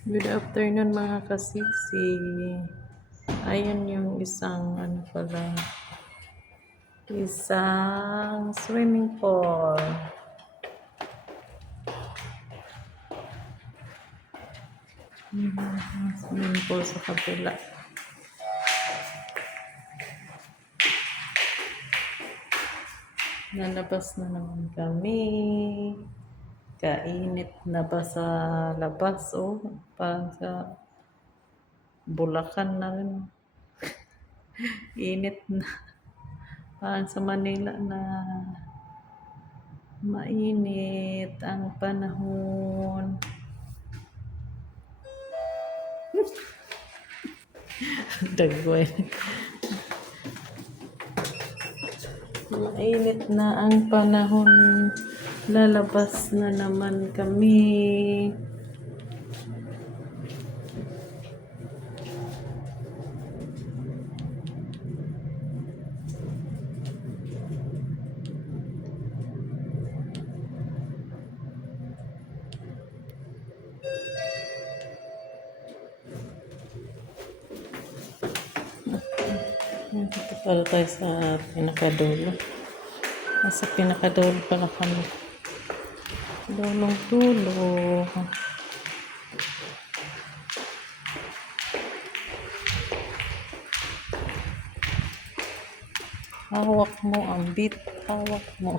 Good afternoon mga kasisi. Ayan yung isang ano pala, isang swimming pool. Swimming pool sa kabila. Nalabas na naman kami. Kainit na ba sa labas? Oh, parang sa Bulacan na rin. Init na. Parang sa Manila na mainit ang panahon. Dagway. Mainit na ang panahon. Lalabas na naman kami. Dito pala tayo sa pinakadulo. Nasa pinakadulo pala kami. Dulong dulo. Hawak mo ang bit. Hawak mo.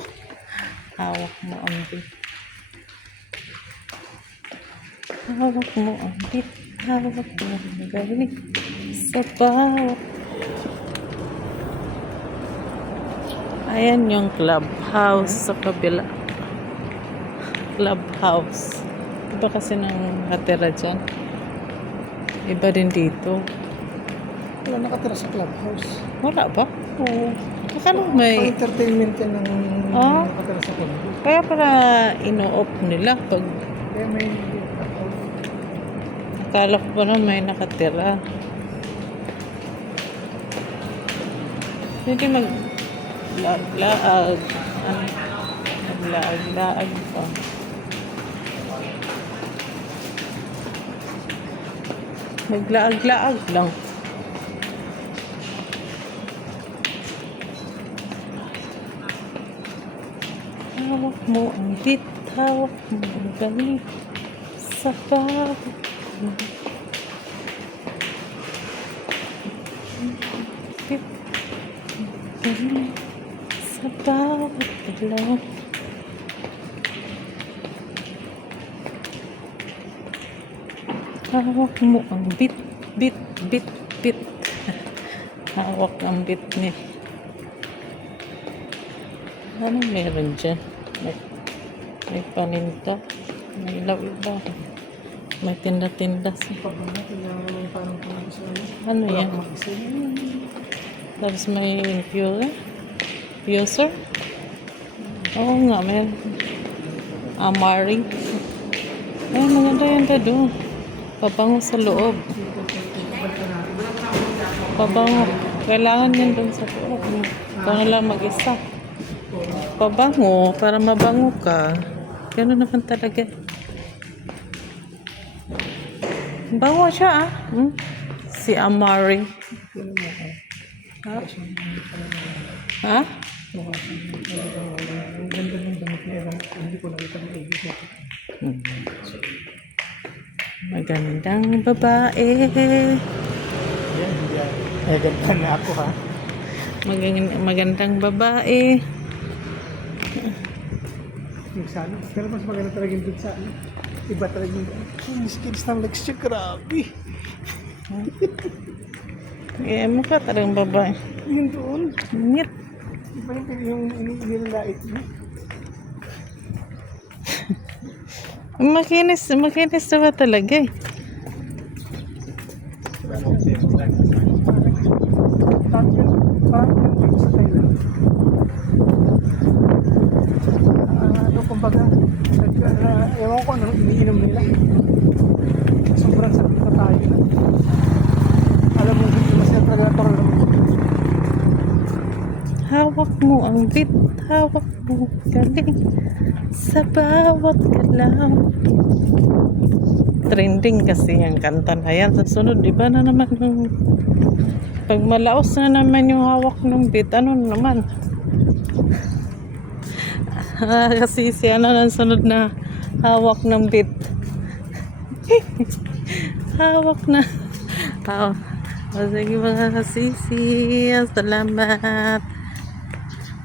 Hawak mo ang bit. Hawak mo ang bit. Hawak mo ang galing. Sa bawat. Ayan yung clubhouse sa kabila. Clubhouse. Iba kasi nang natira dyan. Iba din dito. Wala nakatira sa clubhouse. Wala ba? Oo. Akala may... Entertainment yan ng Ah? nakatira sa clubhouse. Kaya para ino-off nila pag... Kaya may... Akala ko pa na may nakatira. Hindi mag-laag-laag. Ano? Mag-laag-laag pa. Maglaag-laag lang. Hawak mo ang bit, hawak mo ang galing sa bawat bit, galing sa bawat galaw. Hawak mo ang bit, bit, bit, bit. Hawak ang bit niya. Ano meron dyan? May paninda. May ilaw-ilaw. May tinda-tinda. Parang Ano yan? Tapos may infuser. Infuser? Oo nga, may Amari. Ay, maganda yan doon. Pabango sa loob. Pabango. Kailangan yan doon sa loob. Ikaw na lang mag-isa. Pabango, para mabango ka. Gano'n naman talaga. Bango siya ah. Si Amari. Ha? Ha? Ganda ng damit niya. Hindi ko nakita ng ibig ko. Magandang babae. Yan. Eh, ganda na ako ha. Magandang babae. Yung sana. Pero mas maganda talaga yung dun sa ano. Iba talaga yung skills ng legs siya. Grabe. Eh, mukha talagang babae. Yun doon. Ngit. Iba yung nilalait niya. Makinis na ba talaga eh. Kumbaga, ewan ko ano, iniinom nila. Sobrang sakit na tayo. Alam mo, hindi masaya talaga ito. Hawak mo ang bit, hawak mo galing sa bawat galaw. trending kasi ang kanta na yan. Sa sunod, di ba na naman yung pag malaos na naman yung hawak ng beat, ano na naman? Kasi si ano nang sunod na hawak ng beat. Hawak na. Oh. Sige mga kasisi, salamat.